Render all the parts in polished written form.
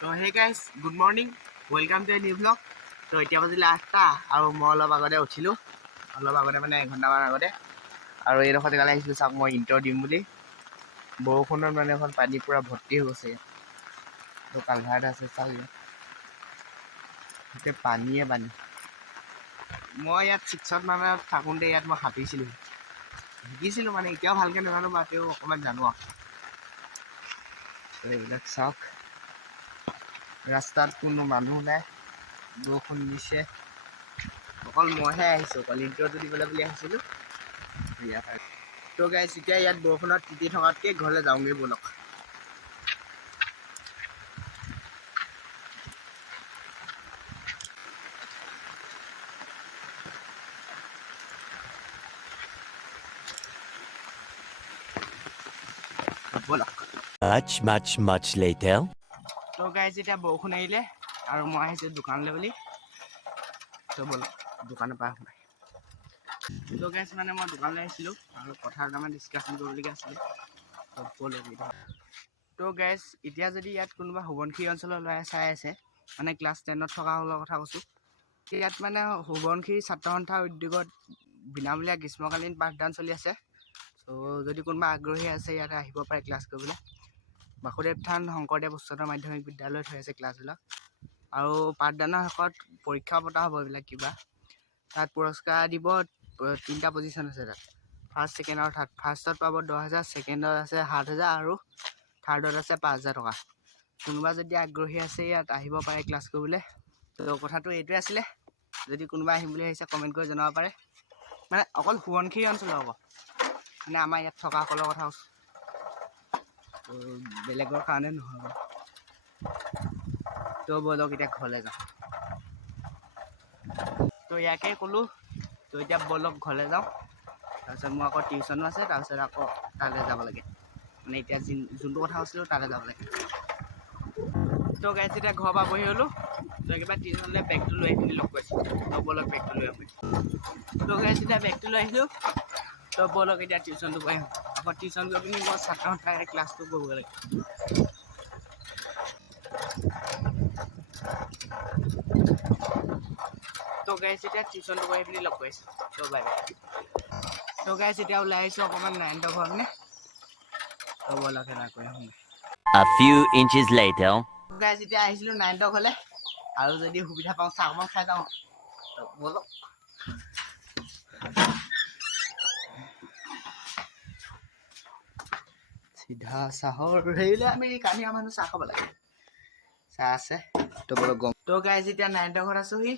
তো hey guys good morning welcome to a new blog. তো এতিয়া বাজিলে 8টা আৰু মই অলপ আগতে উঠিলোঁ, মানে এঘণ্টামান আগতে। আৰু এইডোখৰ জেগালৈ আহিছিলোঁ চাওক, মই ইণ্টাৰভিউ দিম বুলি। বৰষুণত মানে এখন পানী পূৰা ভৰ্তি হৈ গৈছে। তো কালভাৰত আছে চাওক, গোটেই পানীয়ে পানী। মই ইয়াত 6ত মানে থাকোঁতে ইয়াত মই সাঁতুৰিছিলোঁ, শিকিছিলোঁ মানে, এতিয়াও ভালকৈ নাজানো বা তেও অকণমান জানো আৰু। এইবিলাক চাওক, ৰাস্তাত কোনো মানুহ নাই, বৰষুণ দিছে, অকল মইহে আহিছোঁ, অকল ইণ্টাৰভিউ দিবলৈ বুলি আহিছিলোঁ ইয়াত। তো গাইজ এতিয়া ইয়াত বৰষুণত তিতি থকাতকৈ ঘৰলৈ যাওঁগৈ ব'লক। ব'লক। Much later. তো গাইজ এতিয়া বৰষুণ আহিলে আৰু মই আহিছোঁ দোকানলৈ বুলি। তো ব'লক দোকানৰ পৰা সোমাই। তো গাইজ মানে মই দোকানলৈ আহিছিলোঁ আৰু কথা দুটামান ডিছকাশ্যন কৰিবলগীয়া আছিলে। তো ব'লক। তো গাইজ এতিয়া যদি ইয়াত কোনোবা সোৱণশিৰি অঞ্চলৰ ল'ৰাই চাই আছে, মানে ক্লাছ 10ত থকাসকলৰ কথা কৈছোঁ, ইয়াত মানে সোৱণশিৰি ছাত্ৰ সন্থা উদ্যোগত বিনামূলীয়া গ্ৰীষ্মকালীন পাঠদান চলি আছে। ত' যদি কোনোবা আগ্ৰহী আছে ইয়াতে আহিব পাৰে ক্লাছ কৰিবলৈ। বাসুদেৱ থান শংকৰদেৱ উচ্চতৰ মাধ্যমিক বিদ্যালয়ত হৈ আছে ক্লাছবিলাক। আৰু পাঠদানৰ শেষত পৰীক্ষা পতা হ'ব এইবিলাক কিবা। তাত পুৰস্কাৰ দিব, 3টা পজিশ্যন আছে তাত, ফাৰ্ষ্ট, ছেকেণ্ড আৰু থাৰ্ড। ফাৰ্ষ্টত পাব 10,000, ছেকেণ্ডত আছে 7,000 আৰু থাৰ্ডত আছে 5,000 টকা। কোনোবা যদি আগ্ৰহী আছে ইয়াত আহিব পাৰে ক্লাছ কৰিবলৈ। তো কথাটো এইটোৱে আছিলে, যদি কোনোবা আহিম বুলি ভাবিছে কমেণ্ট কৰি জনাব পাৰে। মানে অকল সোৱণশিৰি অঞ্চলৰ হ'ব, মানে আমাৰ ইয়াত থকাসকলৰ কথা কৈছোঁ, তো বেলেগৰ কাৰণে নহ'ব। তো ব'লক এতিয়া ঘৰলৈ যাওঁ। তো ইয়াকে ক'লোঁ, তো এতিয়া ব'লক ঘৰলৈ যাওঁ। তাৰপিছত মোৰ আকৌ টিউশ্যনো আছে, তাৰপিছত আকৌ তালৈ যাব লাগে, মানে এতিয়া যোনটো কথা কৈছিলোঁ তালৈ যাব লাগে। তো গাইজ এতিয়া ঘৰৰ পৰা বহি হ'লোঁ, তো একেবাৰে টিউশ্যনলৈ বেগটো লৈ আহি লগ কৰিছোঁ। তো ব'লক বেগটো লৈ আহোঁ। তো গাইজ এতিয়া বেগটো লৈ আহিলোঁ, তো ব'লক এতিয়া টিউশ্যনটো কৰি আহোঁ। আকৌ টিউশ্যন গৈ পিনি মই ছাত্ৰ সন্থাৰ ক্লাছটো কৰিব লাগে। তো গাইজ এতিয়া টিউশ্যনটো কৰি পিনি লগ কৰিছোঁ। তো বাই বাই। তো গাইজ এতিয়া ওলাই আহিছোঁ অকণমান নাৰায়ণহঁতৰ ঘৰৰ পিনে। তো ব'লক সেৱা কৰি আহোঁ। A few inches later. Guys এতিয়া আহিছিলোঁ নাৰায়ণহঁতৰ ঘৰলৈ, আৰু যদি সুবিধা পাওঁ চাহ অকণমান খাই যাওঁ। তো ব'লক। চিধা চাহৰ হেৰিলে আমি কানিয়া মানুহ চাহ খাব লাগে। চাহ আছে, তো ব'লক গম। তো গাইজ এতিয়া নাৰায়ণহঁতৰ ঘৰত আছোঁহি,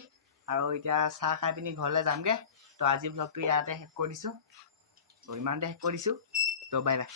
আৰু এতিয়া চাহ খাই পিনি ঘৰলৈ যামগৈ। তো আজি ব্লগটো ইয়াতে শেষ কৰি দিছোঁ, তো ইমানতে শেষ কৰি দিছোঁ। তো বাই বাই।